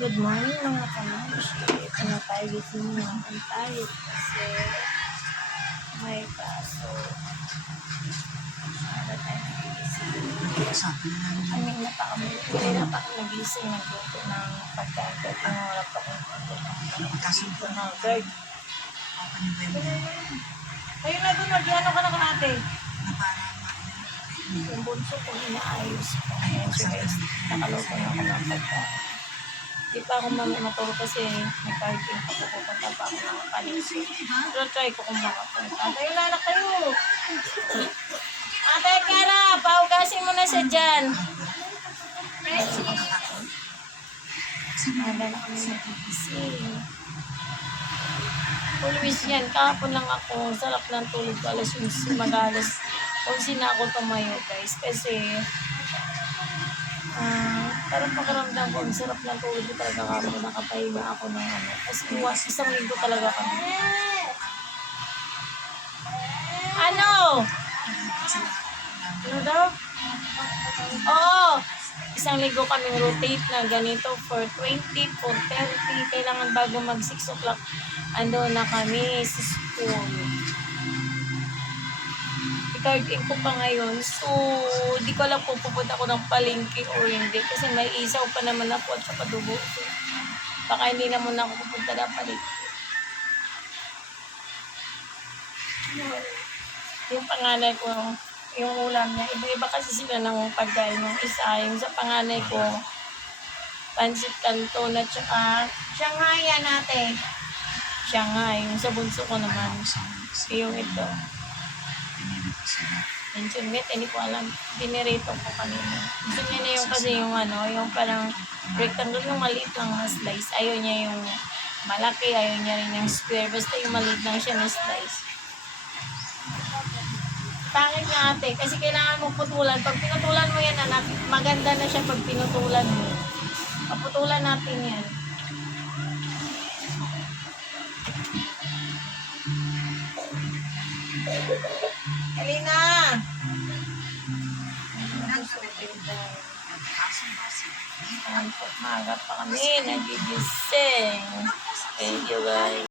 Good morning mga kamamush. Ito na tayo gising naman tayo kasi may kaso. Para tayo nagising. Kanina pa kami nagising. Nagluto ng pagkagat. Nangarap ako ng pagkasunto ng guard. Ayun na doon, mag-ano ka na ate. Yung bunso ko inaayos ko. Ayan siya guys. Nakaluto na ako ng pagkagat. Di pa ako matulog kasi may parking pa pupunta pa ako ng palisi. Pero try ko kung makapunta. Tayo na anak kayo. Ate Kara, paugasin mo na siya dyan. Aga na kami nagigising. Always yan. Kahapon lang ako. Sarap ng tulog ko. Alas 11 mag-alas. Kung sina ako tumayo guys. Kasi parang pakiramdam ko, ang sarap ng tulog ko talaga kami, nakapahinga ako ng ano. Kasi isang linggo talaga kami. Ano? Ano daw? Oo. Isang linggo kaming rotate na ganito for 20, for 30. Kailangan bago mag 6 o'clock, ando na kami sa school. I-card-in ko pa ngayon. So, di ko alam kung pupunta ko ng palengke o hindi. Kasi may isaw pa naman ako at saka dugo. So, baka hindi naman ako pupunta ng palengke. Yung panganay ko, yung ulam niya, iba-iba kasi sila ng pagkain ng isa. Yung sa panganay ko, pansit canton at saka Shanghai yan ate. Shanghai. Yung sa bunso ko naman, yung ito. Mention meat, hindi ko alam. Pinirito ko kanina. Gusto niya na yung kasi yung ano, yung parang rectangle, yung maliit lang na slice. Ayaw niya yung malaki, ayaw niya rin yung square. Basta yung maliit lang siya na slice. Pangit nga ate, kasi kailangan mo putulan. Pag pinutulan mo yan anak, maganda na siya pag pinutulan mo. Paputulan natin yan. Alina! Maga pa kami, nagigising. Thank you guys.